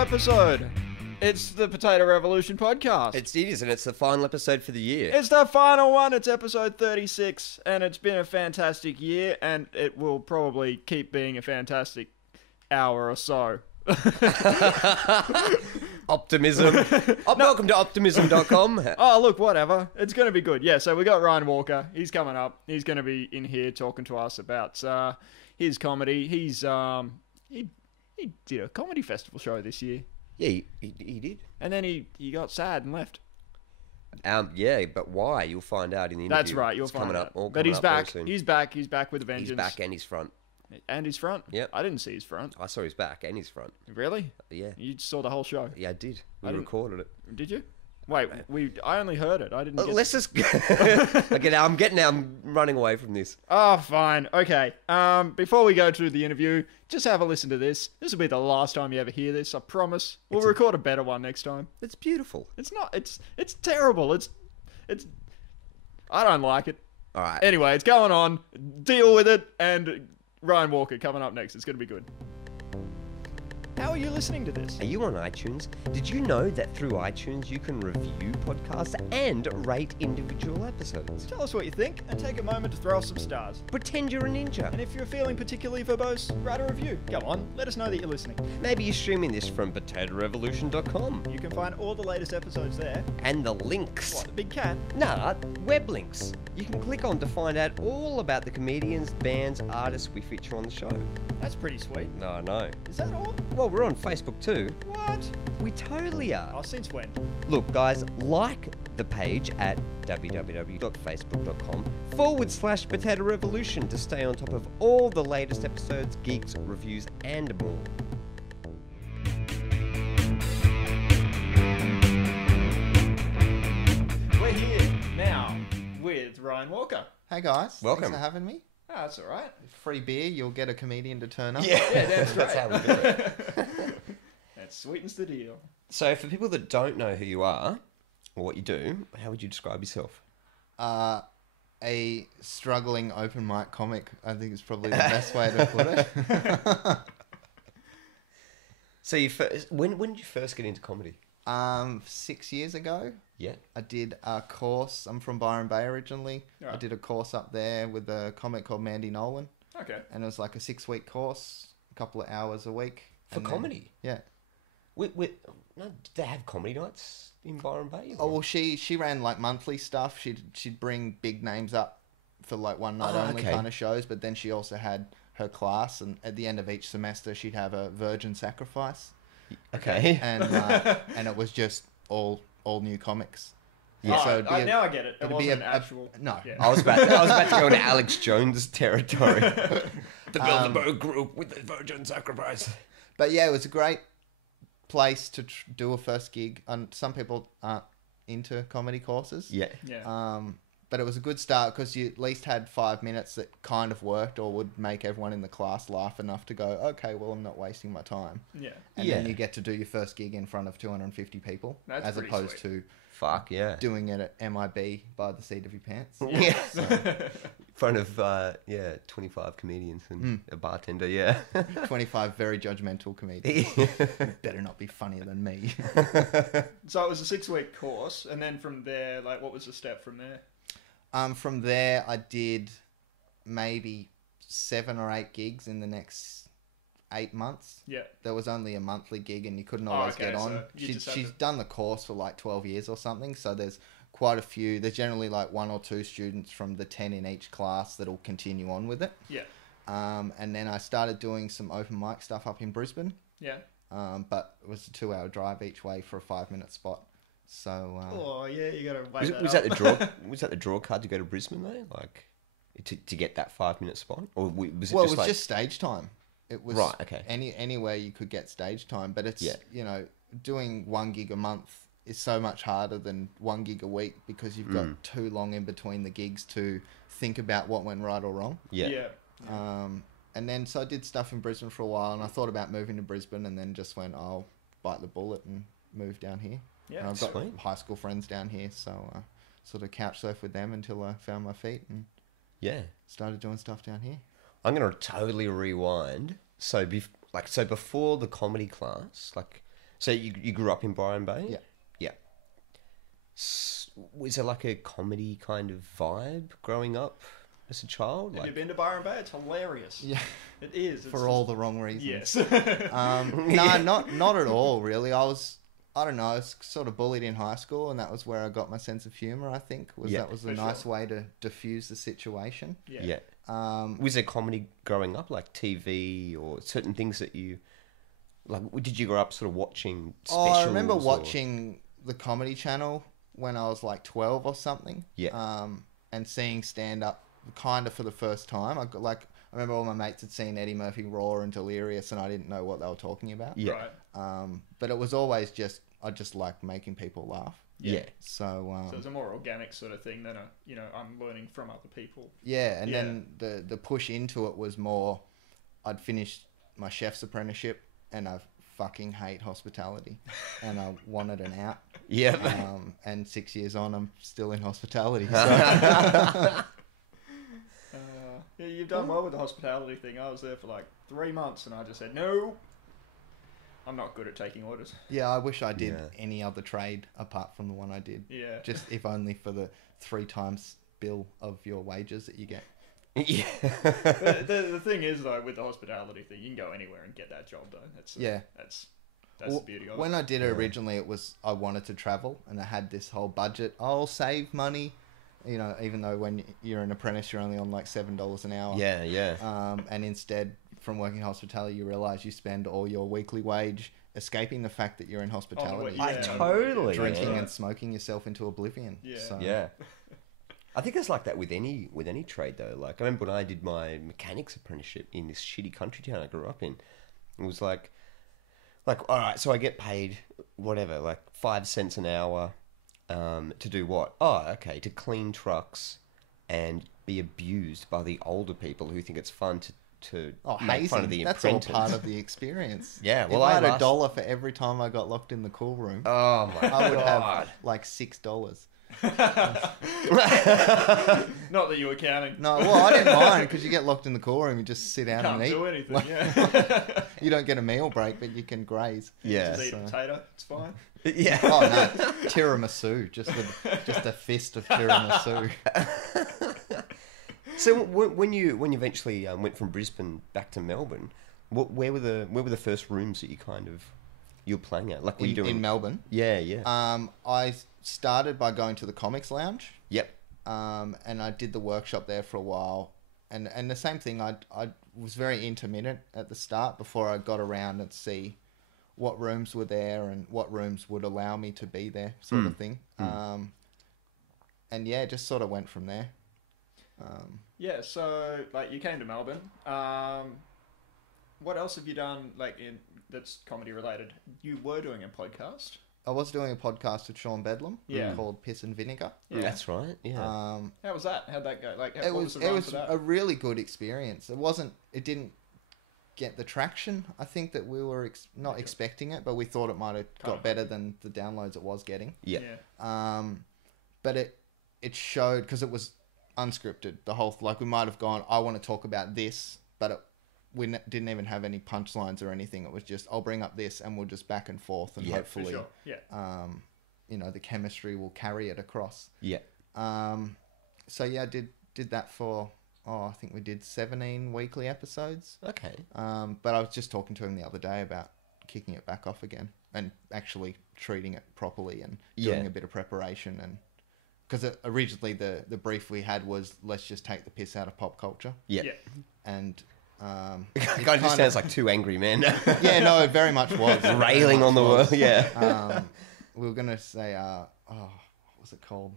episode. It's the Potato Revolution podcast. It is, and it's the final episode for the year. It's the final one. It's episode 36, and it's been a fantastic year, and it will probably keep being a fantastic hour or so. Optimism. Welcome to optimism.com. Oh, look, whatever. It's going to be good. Yeah, so we got Ryan Walker. He's coming up. He's going to be in here talking to us about his comedy. He did a comedy festival show this year. Yeah, he did. And then he got sad and left. Yeah, but why? You'll find out in the interview. That's right, you'll find out. But he's back. He's back. He's back with a vengeance. He's back and he's front. And his front? Yep. I didn't see his front. I saw his back and his front. Really? Yeah. You saw the whole show? Yeah, I did. We recorded it. Did you? Wait, I only heard it. I didn't get Let's just... I'm running away from this. Oh, fine. Okay. Before we go to the interview, just have a listen to this. This will be the last time you ever hear this, I promise. We'll record a better one next time. It's beautiful. It's not. It's terrible. It's... I don't like it. All right. Anyway, it's going on. Deal with it. And Ryan Walker coming up next. It's going to be good. How are you listening to this? Are you on iTunes? Did you know that through iTunes you can review podcasts and rate individual episodes? Tell us what you think and take a moment to throw us some stars. Pretend you're a ninja. And if you're feeling particularly verbose, write a review. Go on, let us know that you're listening. Maybe you're streaming this from potatorevolution.com. You can find all the latest episodes there. And the links. What, the big cat? Nah, web links. You can click on to find out all about the comedians, bands, artists we feature on the show. That's pretty sweet. No, no. Is that all? Well, we're on Facebook too. What? We totally are. Oh, since when? Look, guys, like the page at www.facebook.com/Potato Revolution to stay on top of all the latest episodes, gigs, reviews, and more. We're here now with Ryan Walker. Hey guys, Welcome. Thanks for having me. Oh, that's all right. Free beer, you'll get a comedian to turn up. Yeah, that's right. That's how we do it. That sweetens the deal. So, for people that don't know who you are or what you do, how would you describe yourself? A struggling open mic comic, I think is probably the best way to put it. So, when did you first get into comedy? 6 years ago. Yeah. I did a course. I'm from Byron Bay originally. Right. I did a course up there with a comic called Mandy Nolan. Okay. And it was like a 6-week course, a couple of hours a week. For comedy? Yeah. No, did they have comedy nights in Byron Bay? Oh, well, she ran like monthly stuff. She'd bring big names up for like one night only kind of shows, but then she also had her class, and at the end of each semester she'd have a virgin sacrifice. Okay. And it was just all new comics. Yeah. Oh, now I get it. It wasn't an actual... No. Yeah. I was about to go into Alex Jones territory. The Bilderberg group with the virgin sacrifice. But yeah, it was a great place to do a first gig. And some people aren't into comedy courses. Yeah. Yeah. But it was a good start because you at least had 5 minutes that kind of worked or would make everyone in the class laugh enough to go, okay, well, I'm not wasting my time. Yeah. And then you get to do your first gig in front of 250 people. That's as opposed sweet. to Fuck yeah. doing it at MIB by the seat of your pants. Yeah. In front of 25 comedians and a bartender. Yeah. 25 very judgmental comedians. Better not be funnier than me. So it was a 6-week course, and then from there, like, what was the step from there? From there, I did maybe 7 or 8 gigs in the next 8 months. Yeah. There was only a monthly gig and you couldn't always get on. So She's done the course for like 12 years or something. So there's quite a few. There's generally like 1 or 2 students from the 10 in each class that'll continue on with it. Yeah. And then I started doing some open mic stuff up in Brisbane. Yeah. But it was a 2-hour drive each way for a 5-minute spot. So. Oh yeah, you gotta wait. Was that the draw? Was that the draw card to go to Brisbane though? Like to get that 5-minute spot, or was it? Well, just it was just stage time. It was right. Okay. Anywhere you could get stage time, but it's doing 1 gig a month is so much harder than 1 gig a week because you've got too long in between the gigs to think about what went right or wrong. Yeah. And then so I did stuff in Brisbane for a while, and I thought about moving to Brisbane, and then just went, I'll bite the bullet and move down here. Yeah, and I've got sweet. high school friends down here, so sort of couch surf with them until I found my feet and started doing stuff down here. I'm gonna totally rewind. So before the comedy class, like So you grew up in Byron Bay? Yeah. Yeah. Was there like a comedy kind of vibe growing up as a child? Have you been to Byron Bay? It's hilarious. Yeah. It is. For all the wrong reasons. Yes. No, not at all, really. I was sort of bullied in high school, and that was where I got my sense of humour, I think. That was a nice way to diffuse the situation. Yeah. Was there comedy growing up, like TV or certain things that you... Like, did you grow up sort of watching specials? I remember watching the Comedy Channel when I was like 12 or something. Yeah. And seeing stand-up kind of for the first time. I remember all my mates had seen Eddie Murphy Raw and Delirious, and I didn't know what they were talking about. Yeah. Right. But it was always I just like making people laugh. Yeah. So it's a more organic sort of thing than I'm learning from other people. Yeah, and then the push into it was more, I'd finished my chef's apprenticeship, and I fucking hate hospitality, and I wanted an out. Yeah. And 6 years on, I'm still in hospitality. So. Yeah, you've done well with the hospitality thing. I was there for like 3 months, and I just said, no, I'm not good at taking orders. Yeah, I wish I did any other trade apart from the one I did. Yeah. Just if only for the 3 times bill of your wages that you get. Yeah. The thing is, though, with the hospitality thing, you can go anywhere and get that job done. That's the beauty of it. When I did it originally, it was I wanted to travel, and I had this whole budget. I'll save money. Even though when you're an apprentice, you're only on like $7 an hour. Yeah, yeah. And instead, from working hospitality, you realise you spend all your weekly wage escaping the fact that you're in hospitality. I totally drinking and smoking yourself into oblivion. Yeah. So. Yeah. I think it's like that with any trade though. Like I remember when I did my mechanics apprenticeship in this shitty country town I grew up in. It was like all right, so I get paid whatever, like 5 cents an hour. To do what? Oh, okay, to clean trucks and be abused by the older people who think it's fun to make fun of the apprentice. That's all part of the experience. Yeah, well, if I had $1 for every time I got locked in the cool room, oh my I would God. have like $6. Not that you were counting. No, well, I didn't mind because you get locked in the cool room, you just sit down and eat. Can't do anything. Yeah. You don't get a meal break, but you can graze. Yeah. Just eat a potato. It's fine. Yeah. Oh no, tiramisu, just a fist of tiramisu. So when you eventually went from Brisbane back to Melbourne, where were the first rooms that you were playing at? Like were you doing in Melbourne? Yeah. I started by going to the Comics Lounge. Yep. And I did the workshop there for a while, and the same thing. I was very intermittent at the start before I got around and see what rooms were there and what rooms would allow me to be there, sort of thing. And yeah, just sort of went from there. Yeah, so like you came to Melbourne. What else have you done that's comedy related? You were doing a podcast. I was doing a podcast with Sean Bedlam called Piss and Vinegar. Yeah. That's right. Yeah. How was that? How'd that go? It was a really good experience. It didn't get the traction I think that we were not expecting it, but we thought it might have got better than the downloads it was getting. Yeah. But it showed because it was unscripted. The whole we might have gone, I want to talk about this, but we didn't even have any punchlines or anything. It was just I'll bring up this and we'll just back and forth and hopefully, the chemistry will carry it across. Yeah. So yeah, I did that for. I think we did 17 weekly episodes. Okay. But I was just talking to him the other day about kicking it back off again and actually treating it properly and doing a bit of preparation. And because originally the brief we had was let's just take the piss out of pop culture. Yeah. And it kind of just sounds like two angry men. Yeah, no, it very much was. Railing on the world. Yeah. We were gonna say, what was it called?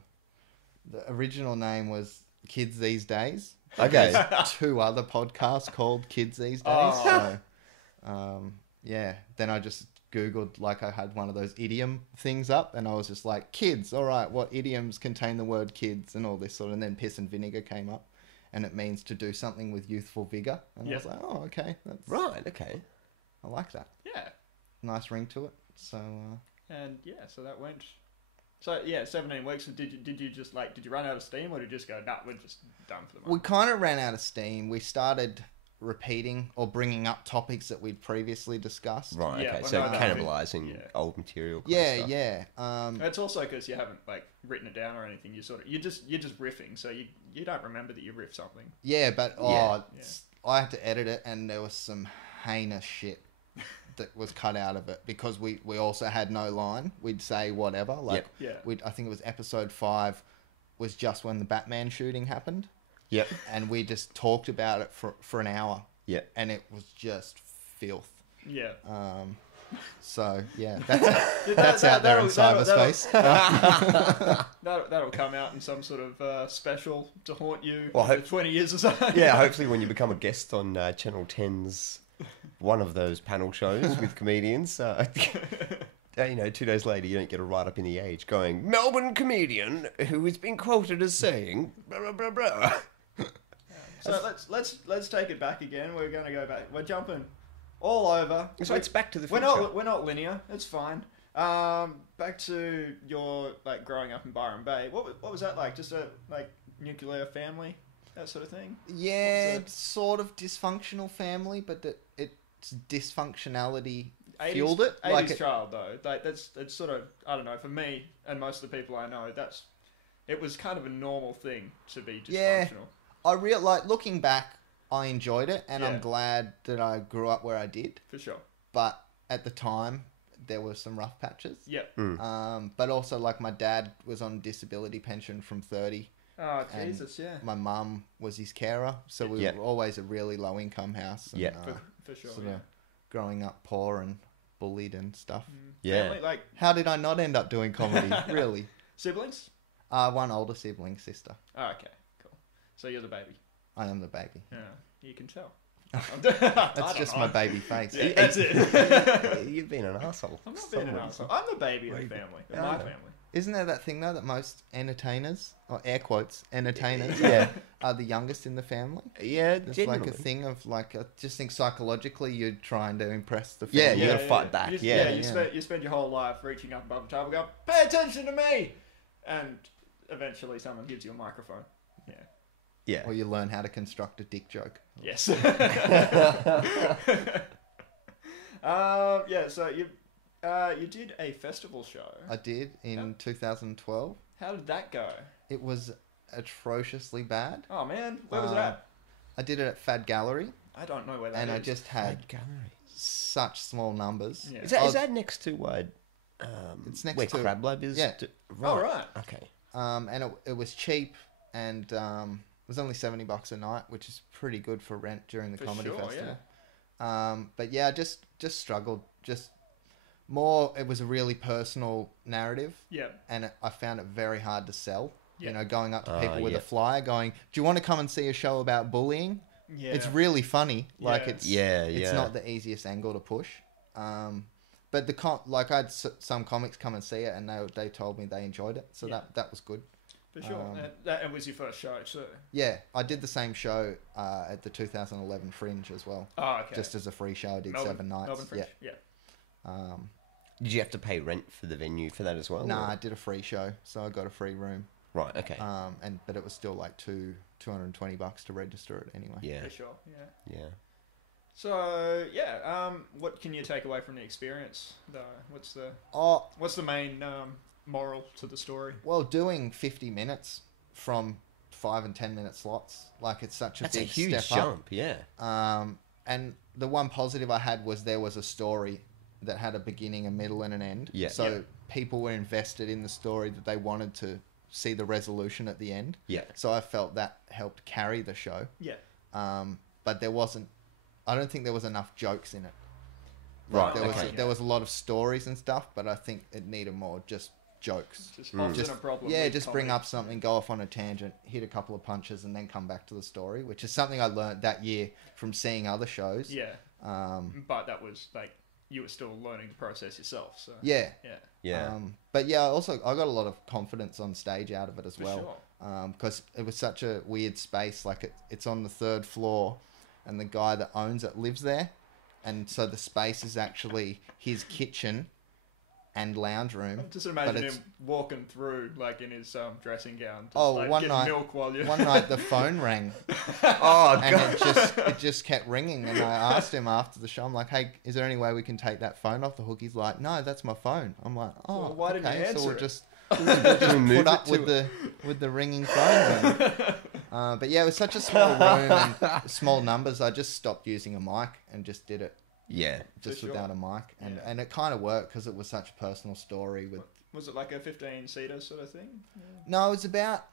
The original name was Kids These Days. Okay. There's 2 other podcasts called Kids These Days. Oh. So, then I just Googled, I had one of those idiom things up, and I was just like, kids, all right, what idioms contain the word kids and all this sort of, and then Piss and Vinegar came up, and it means to do something with youthful vigor. And I was like, oh, okay. That's, right, okay. I like that. Yeah. Nice ring to it. So, and so that went... So, 17 weeks. Did you just, did you run out of steam, or did you just go, nah, we're just done for the moment? We kind of ran out of steam. We started repeating or bringing up topics that we'd previously discussed. Right. Yeah, Okay. well, So no, cannibalizing old material. Kind of stuff. Yeah. It's also because you haven't like written it down or anything. You're just riffing, so you don't remember that you riffed something. Yeah, but Yeah. I had to edit it, and there was some heinous shit that was cut out of it because we also had no line. We'd say whatever. Like, I think it was episode 5 was just when the Batman shooting happened. Yep. And we just talked about it for an hour. Yep. And it was just filth. Yeah. So yeah, that's out there in cyberspace. That'll come out in some sort of special to haunt you Well, for 20 years or so. Yeah, hopefully when you become a guest on Channel 10's one of those panel shows with comedians, 2 days later you don't get a write-up in The Age going, Melbourne comedian who has been quoted as saying, blah, blah, blah, blah. So let's take it back again. We're going to go back. We're jumping all over. So it's Back to the Future. We're not linear. It's fine. Back to your like growing up in Byron Bay. What was that like? Just a like nuclear family, that sort of thing. Yeah, it's sort of dysfunctional family, but its dysfunctionality fueled it. 80s Like child though. Like it's sort of, I don't know, for me and most of the people I know, it was kind of a normal thing to be dysfunctional. Yeah, looking back, I enjoyed it, and I'm glad that I grew up where I did. For sure. But at the time, there were some rough patches. Yep. But also, like, my dad was on disability pension from 30. Oh, Jesus, yeah. My mum was his carer, so we were always a really low-income house. And, for sure, sort of growing up poor and bullied and stuff. Yeah. Family, like, How did I not end up doing comedy, really? siblings? One older sibling, sister. Oh, okay, cool. So you're the baby. I am the baby. Yeah, you can tell. That's just my baby face. Yeah, that's it. You've been an arsehole. I'm not being an asshole. I'm the baby in the family. In my family. Isn't there that thing, though, that most entertainers, or air quotes, entertainers, are the youngest in the family? Yeah, It's generally. like a thing of, like, I just think psychologically you're trying to impress the Yeah, family. you gotta fight back. You spend your whole life reaching up above the table going, pay attention to me! And eventually someone gives you a microphone. Yeah. Yeah. Or you learn how to construct a dick joke. Yes. So you did a festival show. I did in 2012. How did that go? It was atrociously bad. Oh man, where was it at? I did it at Fad Gallery, I don't know where that is. and I just had Fad Gallery. such small numbers. Yeah. Is that next to It's next where to Crab Lab is? Yeah. Oh, right. Okay. And it was cheap, and it was only $70 a night, which is pretty good for rent during the For comedy sure, festival. But yeah, just struggled. Just more. It was a really personal narrative. Yeah. And I found it very hard to sell. Yeah. You know, going up to people with yeah. a flyer, going, "Do you want to come and see a show about bullying?" Yeah. It's really funny. Like Yeah. it's not the easiest angle to push. But I had some comics come and see it, and they told me they enjoyed it, so that was good. For sure. That was your first show too. Yeah, I did the same show at the 2011 Fringe as well. Oh, okay. Just as a free show, I did Melbourne, 7 nights. Melbourne Fringe. Yeah. Did you have to pay rent for the venue for that as well? Nah, or? I did a free show, so I got a free room. Right. Okay. But it was still like $220 to register it anyway. Yeah. For sure. Yeah. Yeah. So what can you take away from the experience though? What's the main moral to the story? Well, doing 50 minutes from 5 and 10 minute slots, like it's such a That's big a huge step jump. up. Yeah. And the one positive I had was there was a story that had a beginning, a middle, and an end. Yeah. So people were invested in the story, that they wanted to see the resolution at the end. Yeah. So I felt that helped carry the show. Yeah. But I don't think there was enough jokes in it. Right. There was a lot of stories and stuff, but I think it needed more just jokes. Just often a problem. Yeah, with just comedy. bring up something, go off on a tangent, hit a couple of punches, and then come back to the story, which is something I learned that year from seeing other shows. Yeah. But that was like you were still learning the process yourself. So Yeah. Yeah. Yeah. But yeah, I got a lot of confidence on stage out of it as For well. sure. Because it was such a weird space. Like it's on the 3rd floor, and the guy that owns it lives there, and so the space is actually his kitchen, and lounge room. Just imagine him walking through like in his dressing gown. Just, Oh, like, one getting night, milk while you... one night the phone rang. Oh, And God. it just kept ringing, and I asked him after the show, I'm like, hey, is there any way we can take that phone off the hook? He's like, no, that's my phone. I'm like, oh, Well, why didn't you okay, so answer we'll it? just Move put up it to with the ringing phone then. But yeah, it was such a small room and small numbers, I just stopped using a mic and just did it Yeah. just For sure. without a mic. And, Yeah. and it kind of worked because it was such a personal story. With Was it like a 15-seater sort of thing? No, it was about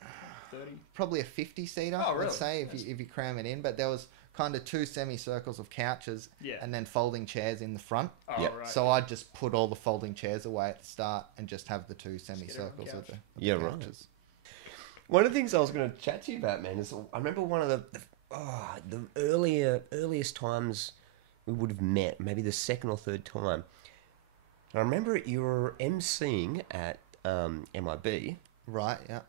30? probably a 50-seater, Oh, really? I'd say, if you cram it in. But there was kind of 2 semicircles of couches Yeah. and then folding chairs in the front. Oh, Yep. right. So I'd just put all the folding chairs away at the start and just have the 2 get it on the semicircles of couch. the Yeah, right. couches. One of the things I was going to chat to you about, man, is I remember one of the earliest times we would have met, maybe the second or third time. I remember you were emceeing at MIB, Right, yeah.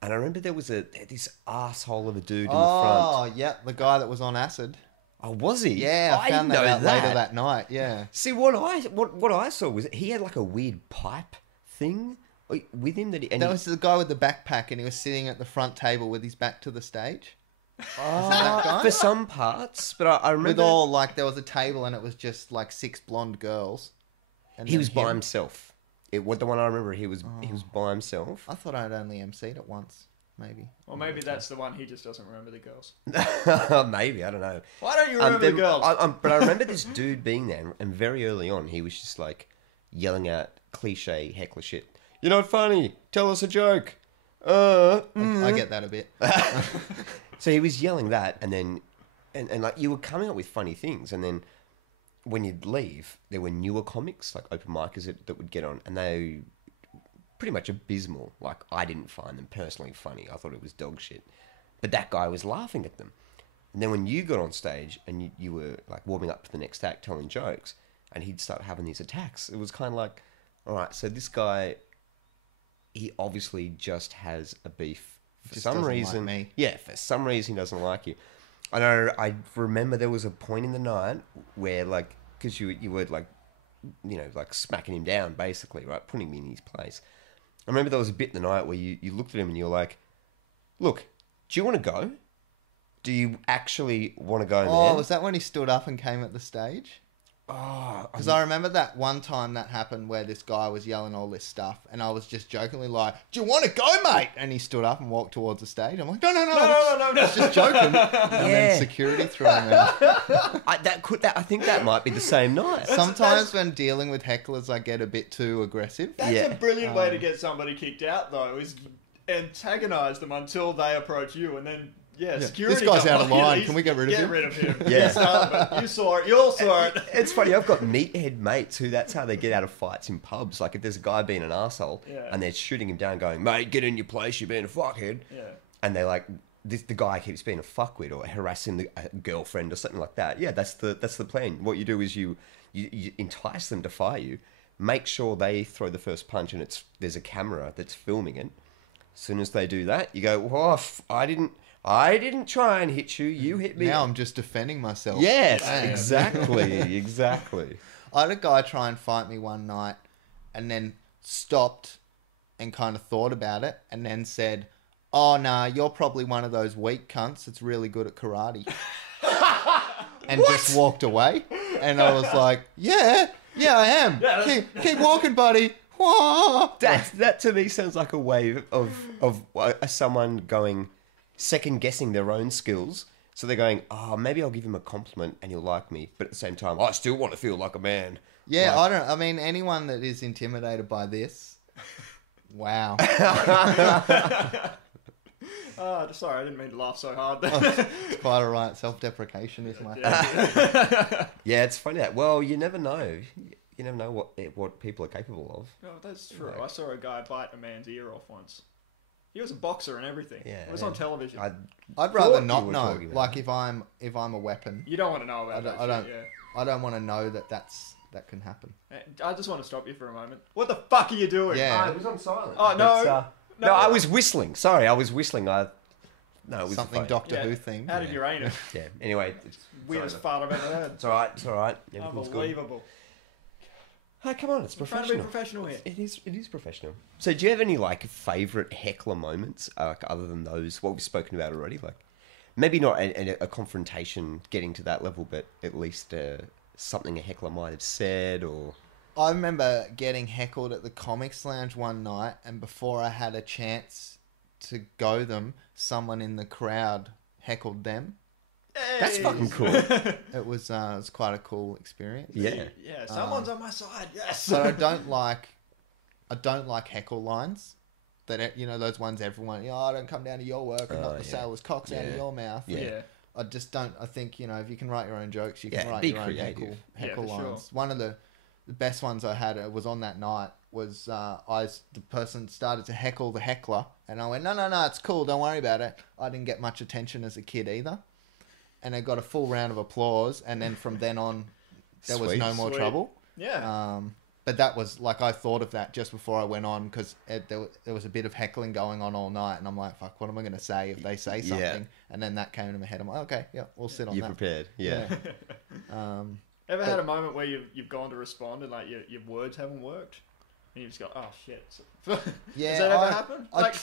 and I remember there was this asshole of a dude in the Oh, front. yeah, the guy that was on acid. Oh, was he? Yeah, I found didn't that know out later that night, yeah. See, what I saw was he had like a weird pipe thing with him and That was the guy with the backpack, and he was sitting at the front table with his back to the stage. that guy? for some parts, but I remember With all, like, there was a table, and it was just, like, 6 blonde girls. And he then was by him. himself. The one I remember, he was by himself. I thought I'd only emceed it once, maybe. Or maybe that's the one he just doesn't remember the girls. Maybe, I don't know. Why don't you remember the girls? But I remember this dude being there, and very early on, he was just like yelling out cliche heckler shit. You're not funny. Tell us a joke. I get that a bit. So he was yelling that, and then, and like you were coming up with funny things, and then when you'd leave, there were newer comics like open micers that would get on, and they pretty much abysmal. Like I didn't find them personally funny. I thought it was dog shit, but that guy was laughing at them. And then when you got on stage and you were like warming up to the next act, telling jokes, and he'd start having these attacks, it was kind of like, all right, so this guy, he obviously just has a beef for Just some doesn't like reason. me. Yeah, for some reason he doesn't like you. I know. I remember there was a point in the night where, like, because you were like, like smacking him down, basically, right, putting him in his place. I remember there was a bit in the night where you looked at him and you were like, "Look, do you want to go? Do you actually want to go in Oh, there?" was that when he stood up and came at the stage? Oh, Because I remember that one time that happened where this guy was yelling all this stuff, and I was just jokingly like, "Do you want to go, mate?" And he stood up and walked towards the stage. I'm like, "No, No. just joking." And then security threw him out. I think that might be the same night. Sometimes when dealing with hecklers, I get a bit too aggressive. That's Yeah. a brilliant way to get somebody kicked out, though, is antagonize them until they approach you, and then security. This guy's come out of up. line. He's- Can we get rid of him? Get rid of him. Yeah. You started it. You saw it. You all saw it. It's funny, I've got meathead mates who that's how they get out of fights in pubs. Like if there's a guy being an arsehole and they're shooting him down going, "Mate, get in your place, you're being a fuckhead." Yeah. And they're like, the guy keeps being a fuckwit or harassing a girlfriend or something like that. Yeah, that's the plan. What you do is you entice them to fire you, make sure they throw the first punch and there's a camera that's filming it. As soon as they do that, you go, "Oh, I didn't try and hit you. You hit me." Now I'm just defending myself. Yes, Damn. exactly. I had a guy try and fight me one night, and then stopped and kind of thought about it, and then said, "Oh, nah, you're probably one of those weak cunts that's really good at karate." And just walked away. And I was like, yeah, I am. Yeah, keep walking, buddy. Whoa. That to me sounds like a way of someone going second guessing their own skills. So they're going, "Oh, maybe I'll give him a compliment and he'll like me," but at the same time, I still want to feel like a man. Yeah, Like- I mean, anyone that is intimidated by this, wow. Oh, sorry, I didn't mean to laugh so hard. It's quite all right. Self-deprecation is my Yeah, it's funny that. Well, you never know. You never know what people are capable of. Oh, that's true. I saw a guy bite a man's ear off once. He was a boxer and everything. Yeah, It was on television. I'd thought rather you not were know. talking about Like if I'm a weapon, You don't want to know about that. I don't. shit, I don't want to know that can happen. yeah. I just want to stop you for a moment. What the fuck are you doing? Yeah. it was on silent. Oh, no. No, I was whistling. Sorry, I was whistling. No, it was Something fine. Doctor Yeah. Who themed. How did you rate it? Yeah. Anyway, Weirdest fart I've ever heard. it's all right. It's all right. Everything's good. Unbelievable. Hey, come on, it's I'm trying to be professional. professional here. It is professional. So, do you have any like favorite heckler moments, like other than those what we've spoken about already? Like, maybe not a confrontation getting to that level, but at least something a heckler might have said, or I remember getting heckled at the Comics Lounge one night, and before I had a chance to go them, someone in the crowd heckled them. that's fucking cool. It was quite a cool experience. Yeah. Yeah, someone's on my side. Yes. But I don't like heckle lines. That, you know, those ones everyone, I don't come down to your work and knock the sailor's cocks out of your mouth. Yeah. I just don't. I think, you know, if you can write your own jokes, you can Yeah, write be your own creative. heckle Yeah, for lines. sure. One of the best ones I had was on that night was the person started to heckle the heckler, and I went, no, it's cool, don't worry about it. I didn't get much attention as a kid either, and I got a full round of applause, and then from then on, there was no more trouble. Yeah. But that was like, I thought of that just before I went on, because there was a bit of heckling going on all night, and I'm like, fuck, what am I going to say if they say something? Yeah. And then that came into my head. I'm like, okay, yeah, we'll sit on You're that. prepared. Yeah. Ever had a moment where you've gone to respond and like your words haven't worked, and you just go, oh shit. Yeah, Has that ever happened? I Like,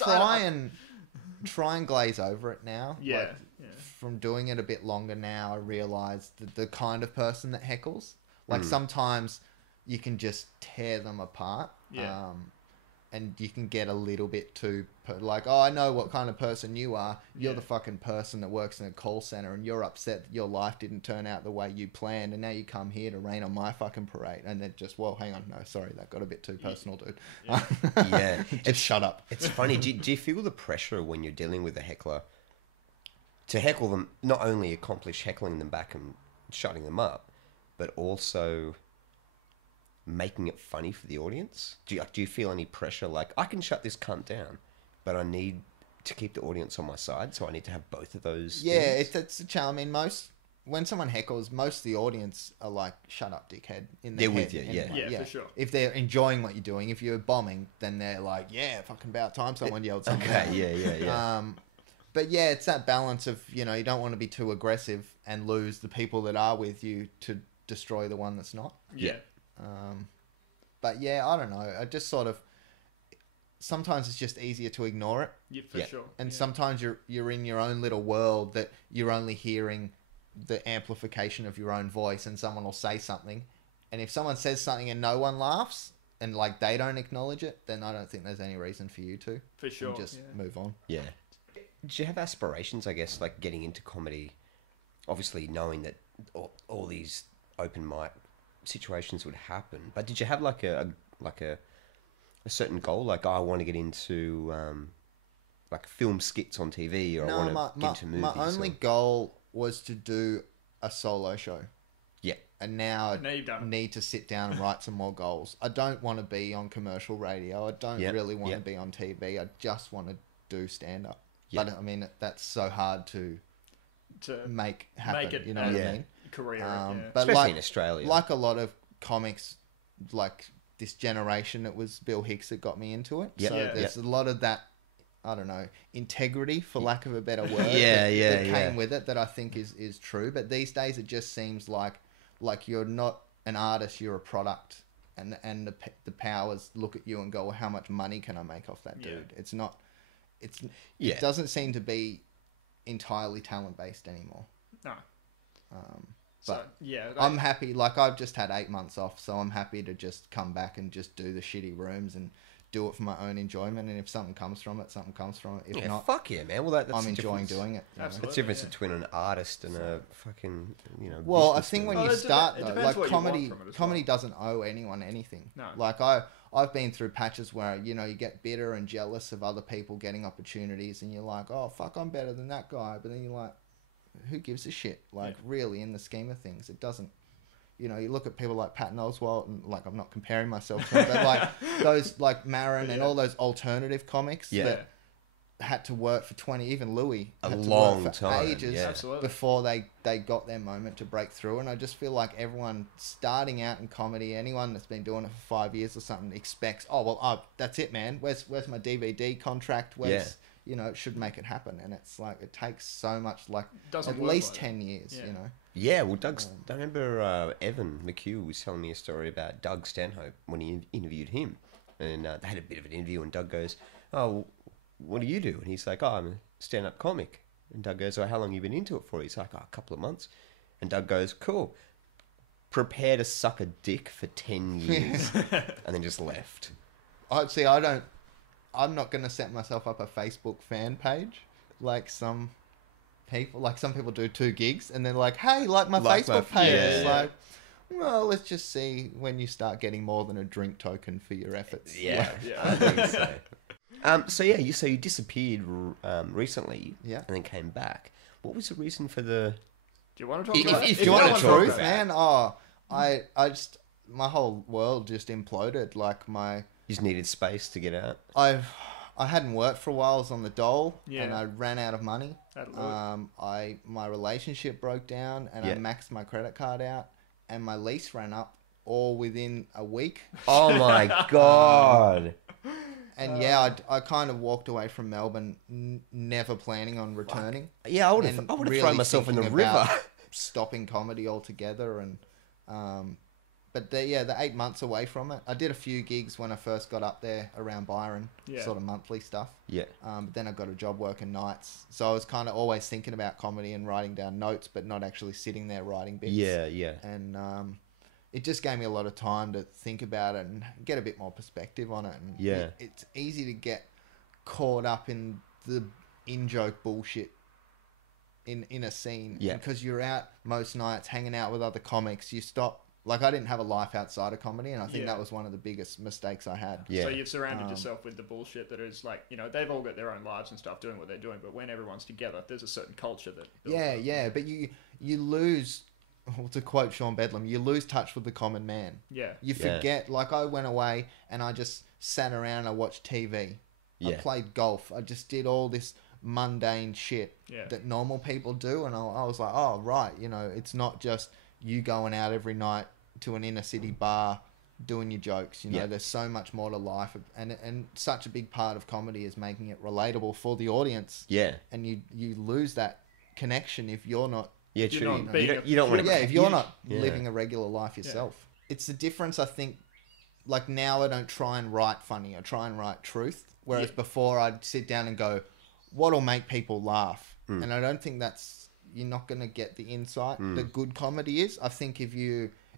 try and glaze over it now. Yeah. Like, from doing it a bit longer now, I realise the kind of person that heckles. Like sometimes you can just tear them apart. Yeah. And you can get a little bit too, like, I know what kind of person you are. You're the fucking person that works in a call center, and you're upset that your life didn't turn out the way you planned, and now you come here to rain on my fucking parade. And then just, well, hang on, no, sorry, that got a bit too personal, dude. Yeah. Just shut up. It's funny. Do you feel the pressure when you're dealing with a heckler to heckle them, not only accomplish heckling them back and shutting them up, but also making it funny for the audience? Do you feel any pressure? Like, I can shut this cunt down, but I need to keep the audience on my side, so I need to have both of those. Yeah, things? it's a challenge. I mean, when someone heckles, most of the audience are like, "Shut up, dickhead!" In their They're with head you, anyway. Yeah, for sure. If they're enjoying what you're doing, if you're bombing, then they're like, "Yeah, fucking about time someone yelled something." Okay, out." yeah. But yeah, it's that balance of, you know, you don't want to be too aggressive and lose the people that are with you to destroy the one that's not. Yeah. But yeah, I don't know. I just sort of, sometimes it's just easier to ignore it. Yeah, for sure. And sometimes you're in your own little world that you're only hearing the amplification of your own voice, and someone will say something. And if someone says something and no one laughs, and like they don't acknowledge it, then I don't think there's any reason for you to. For sure. And just move on. Yeah. Did you have aspirations, I guess, like getting into comedy, obviously knowing that all these open mic situations would happen, but did you have like a certain goal, like, I want to get into like film skits on TV, or I want to get into movies? My only goal was to do a solo show. Yeah. And now Now you've done it. need to sit down and write some more goals. I don't want to be on commercial radio. I don't really want to be on TV. I just want to do stand up. Yep. But I mean, that's so hard to make happen. Make it, you know what I mean? career. But Especially like, in Australia. like a lot of comics, like this generation, it was Bill Hicks that got me into it. Yep. So Yeah. there's a lot of that, I don't know, integrity, for lack of a better word, Yeah, that came with it, that I think is true. But these days it just seems like you're not an artist, you're a product. And the powers look at you and go, well, how much money can I make off that dude? It's not... It doesn't seem to be entirely talent based anymore. No. But yeah, I'm happy. Like, I've just had 8 months off, so I'm happy to just come back and just do the shitty rooms and do it for my own enjoyment. And if something comes from it, something comes from it. If not, fuck yeah, man. Well, that's I'm the enjoying difference. doing it. You know? Absolutely. That's the difference between an artist and a fucking, Well, I businessman. think when Well, you it start, dep- it though, depends like what you want comedy, from it as comedy well. doesn't owe anyone anything. No. Like, I've been through patches where, you get bitter and jealous of other people getting opportunities, and you're like, oh, fuck, I'm better than that guy. But then you're like, who gives a shit? Like, really, in the scheme of things, it doesn't. You look at people like Patton Oswalt, and like, I'm not comparing myself to him, but like those like Marin and all those alternative comics that had to work for 20, even Louis A had to long work for time, ages Absolutely. before they got their moment to break through. And I just feel like everyone starting out in comedy, anyone that's been doing it for 5 years or something, expects, oh well, that's it, man. Where's my DVD contract? Where's you know, it should make it happen. And it's like, it takes so much, like, Doesn't at work least like 10 years, Yeah. you know. Yeah, well, I remember Evan McHugh was telling me a story about Doug Stanhope when he interviewed him. And they had a bit of an interview, and Doug goes, "Oh, what do you do?" And he's like, "Oh, I'm a stand-up comic." And Doug goes, "Oh, how long have you been into it for?" He's like, "Oh, a couple of months." And Doug goes, "Cool. Prepare to suck a dick for 10 years." And then just left. I'm not going to set myself up a Facebook fan page like some people. Like, some people do 2 gigs and they're like, "Hey, like my Facebook page." It's like, well, let's just see when you start getting more than a drink token for your efforts. Yeah, Yeah. I think so. So you disappeared recently, Yeah. and then came back. What was the reason for the? Do you want to talk If- about if Do you you want wanna the talk truth, about man? Oh, I just, my whole world just imploded. Like, You just needed space to get out. I hadn't worked for a while. I was on the dole, Yeah. and I ran out of money. That'll do it. My relationship broke down, and Yeah. I maxed my credit card out, and my lease ran up all within a week. Oh my god! And yeah, I kind of walked away from Melbourne, never planning on returning. Yeah, I would and have really thrown myself in the thinking river. about stopping comedy altogether. And but the 8 months away from it, I did a few gigs when I first got up there around Byron, Yeah. sort of monthly stuff. Yeah, But then I got a job working nights, so I was kind of always thinking about comedy and writing down notes, but not actually sitting there writing bits. yeah. And it just gave me a lot of time to think about it and get a bit more perspective on it. And Yeah. it's easy to get caught up in the in-joke bullshit in a scene. Yeah. Because you're out most nights hanging out with other comics. You stop. Like, I didn't have a life outside of comedy, and I think Yeah. that was one of the biggest mistakes I had. Yeah. So you've surrounded yourself with the bullshit that is like, you know, they've all got their own lives and stuff doing what they're doing, but when everyone's together, there's a certain culture that builds up. Yeah, but you lose, well, to quote Sean Bedlam, you lose touch with the common man. Yeah. You Yeah. forget, like, I went away and I just sat around and I watched TV. I Yeah. played golf. I just did all this mundane shit Yeah. that normal people do. And I was like, oh, right, you know, it's not just you going out every night to an inner city bar doing your jokes. You know, Yeah. there's so much more to life. And such a big part of comedy is making it relatable for the audience. Yeah. And you lose that connection if you're not Yeah, You're true. not being You don't want to. yeah, if you're not Yeah. living a regular life yourself. It's the difference, I think. Like, now I don't try and write funny. I try and write truth. Whereas Yeah. before I'd sit down and go, what'll make people laugh? And I don't think you're not going to get the insight that good comedy is. I think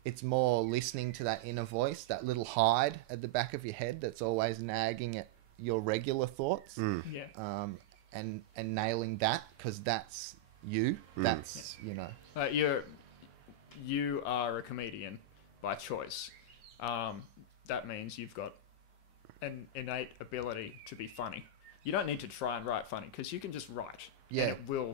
it's more listening to that inner voice, that little hide at the back of your head that's always nagging at your regular thoughts. Yeah. And nailing that, because that's you. That's, you know. You are a comedian by choice. That means you've got an innate ability to be funny. You don't need to try and write funny because you can just write. Yeah. And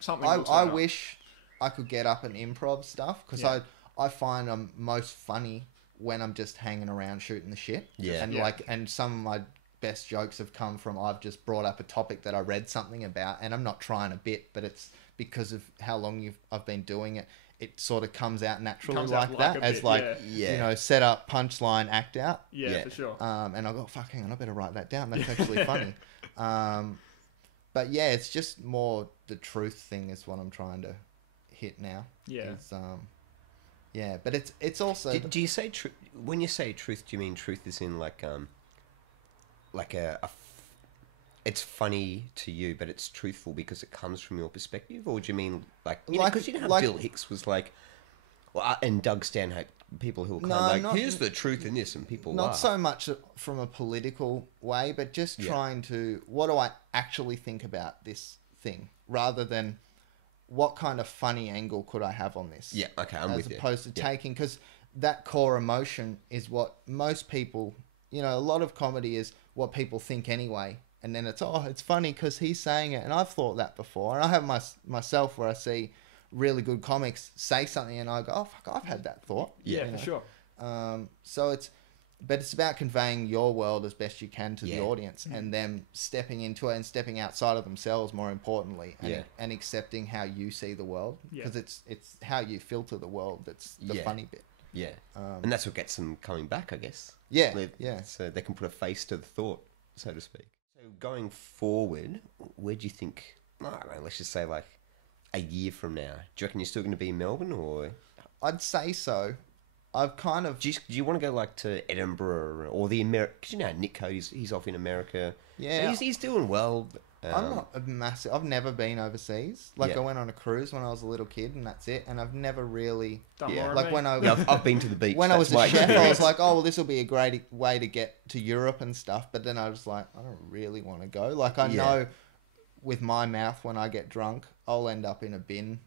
something will turn I up. wish I could get up and improv stuff, because Yeah. I find I'm most funny when I'm just hanging around shooting the shit. Yeah. And Yeah. and some of my best jokes have come from I've just brought up a topic that I read something about, and I'm not trying a bit, but it's because of how long I've been doing it. It sort of comes out naturally Comes out like like that, a as bit, like, yeah. you know, set up, punchline, act out. Yeah, Yeah. for sure. And I go, fuck, hang on, I better write that down. That's actually funny. But yeah, it's just more the truth thing is what I'm trying to hit now. Yeah. It's, yeah, but it's also Do you say truth? When you say truth, do you mean truth is in like it's funny to you, but it's truthful because it comes from your perspective, or do you mean like because you know how Bill Hicks was like, and Doug Stanhope, people who were kind of like, here's the truth in this, and people not laugh. so much from a political way, but just trying to, what do I actually think about this thing, rather than what kind of funny angle could I have on this? Yeah, okay, I'm with you. As opposed to taking, because that core emotion is what most people, you know, a lot of comedy is what people think anyway. And then it's funny because he's saying it. And I've thought that before. And I have myself where I see really good comics say something and I go, oh, fuck, I've had that thought. Yeah, you for know? sure. So it's about conveying your world as best you can to the Yeah. audience, and them stepping into it and stepping outside of themselves, more importantly, and accepting how you see the world, because it's how you filter the world that's the funny bit. Yeah, and that's what gets them coming back, I guess. Yeah, yeah. So they can put a face to the thought, so to speak. So going forward, where do you think? I don't know. Let's just say like a year from now. Do you reckon you're still going to be in Melbourne, or I'd say so. I've kind of... do you want to go like to Edinburgh or the America? Because you know Nick Cody's he's off in America. Yeah. He's doing well. I'm not a massive... I've never been overseas. Like, Yeah. I went on a cruise when I was a little kid, and that's it. And I've never really... Done Yeah. more Like, than when me. I... Yeah, I've been to the beach. When I was That's a my chef, I was experience. like, oh, well, this will be a great way to get to Europe and stuff. But then I was like, I don't really want to go. Like, I Yeah. know with my mouth, when I get drunk, I'll end up in a bin.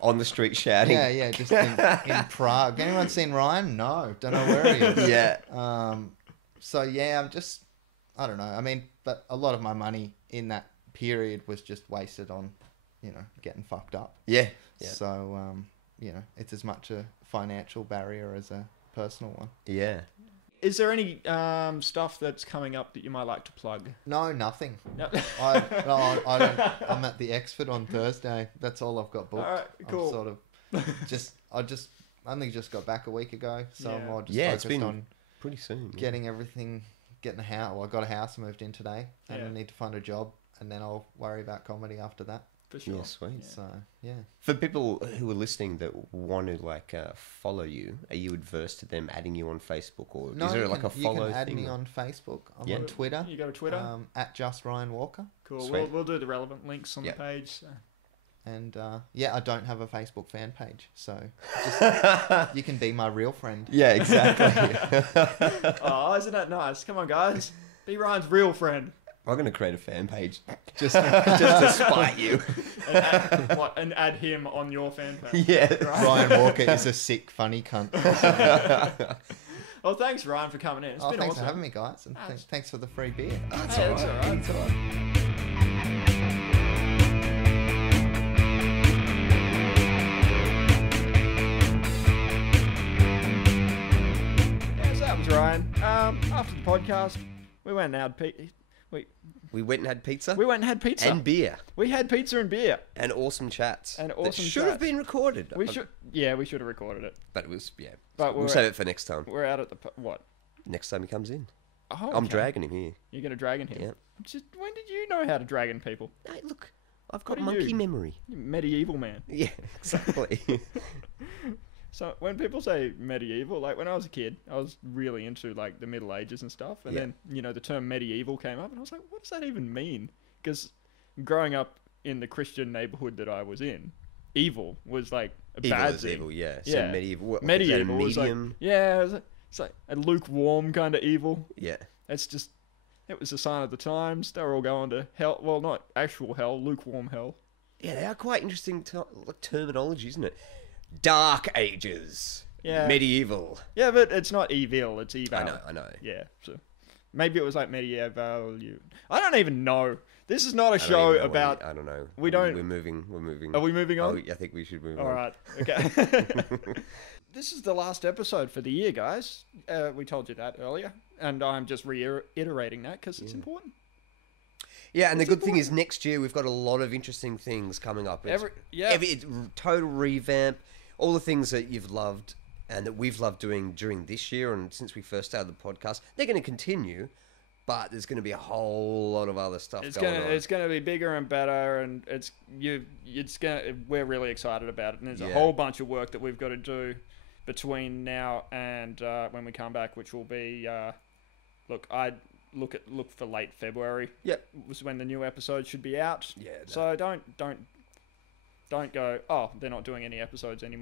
On the street shouting. Yeah, just in Prague. Anyone seen Ryan? No, don't know where he is. Yeah. So, yeah, I'm just... I don't know. I mean, but a lot of my money in that period was just wasted on, you know, getting fucked up. Yeah. Yeah. So, you know, it's as much a financial barrier as a personal one. Yeah. Is there any stuff that's coming up that you might like to plug? No, nothing. No. I don't. I'm at the Exford on Thursday. That's all I've got booked. All right, cool. I'm sort of I only just got back a week ago, so I'm Yeah. more just Yeah, it's focused been on pretty soon. Yeah. getting a house. Well, I got a house moved in today, and Yeah. I need to find a job, and then I'll worry about comedy after that. For sure. Yeah, sweet. Yeah. So yeah. For people who are listening that want to like follow you, are you adverse to them adding you on Facebook, or is there like a follow You can add thing? me or- on Facebook. I'm Yeah. on Twitter. You go to Twitter? At Just Ryan Walker. Cool. Sweet. We'll do the relevant links on Yeah. the page. So. And yeah, I don't have a Facebook fan page, so just, you can be my real friend. Yeah, exactly. Oh, isn't that nice? Come on, guys. Be Ryan's real friend. I'm gonna create a fan page just to spite you. And add him on your fan page. Yeah. Ryan Walker is a sick, funny cunt. Well, thanks, Ryan, for coming in. It's been Thanks awesome. for having me, guys, and thanks for the free beer. That's Hey, all that's right. all right. That's all right. Yeah, so that was Ryan. After the podcast, we went and had We went and had pizza we went and had pizza. and beer We had pizza and beer. and awesome chats. And that awesome should have chats. been recorded. We should have recorded it. But it was But we'll save it for next time. We're out at the what? Next time he comes in, Oh, I'm okay. dragging him here. You're gonna dragon him. Yeah. Just when did you know how to dragon people? Hey, look, I've got are monkey you? memory. You medieval man. Yeah, exactly. So when people say medieval, like when I was a kid, I was really into like the Middle Ages and stuff, and Yeah. then the term medieval came up, and I was like, what does that even mean? Because growing up in the Christian neighborhood that I was in, evil was like a Evil bad is thing. evil, yeah. So Yeah. medieval. What, Medieval is was that a like medium? it's like a lukewarm kind of evil. Yeah. It's just it was a sign of the times. They were all going to hell. Well, not actual hell, lukewarm hell. Yeah, they are quite interesting terminology, isn't it? Dark Ages. Yeah. Medieval. Yeah, but it's not evil. It's evil. I know. Yeah, so maybe it was like medieval. I don't even know. This is not a I don't show even know what about. I don't know. We don't- We're moving. Are we moving on? Oh, I think we should move All on. right. Okay. This is the last episode for the year, guys. We told you that earlier, and I'm just reiterating that because it's important. Yeah, and the good thing is next year we've got a lot of interesting things coming up. It's total revamp. All the things that you've loved and that we've loved doing during this year and since we first started the podcast, they're going to continue. But there's going to be a whole lot of other stuff going on. It's gonna be bigger and better, and we're really excited about it. And there's a Yeah. whole bunch of work that we've got to do between now and when we come back, which will be I'd look for late February. Yep. Was when the new episode should be out. Yeah. No. So don't go, oh, they're not doing any episodes anymore.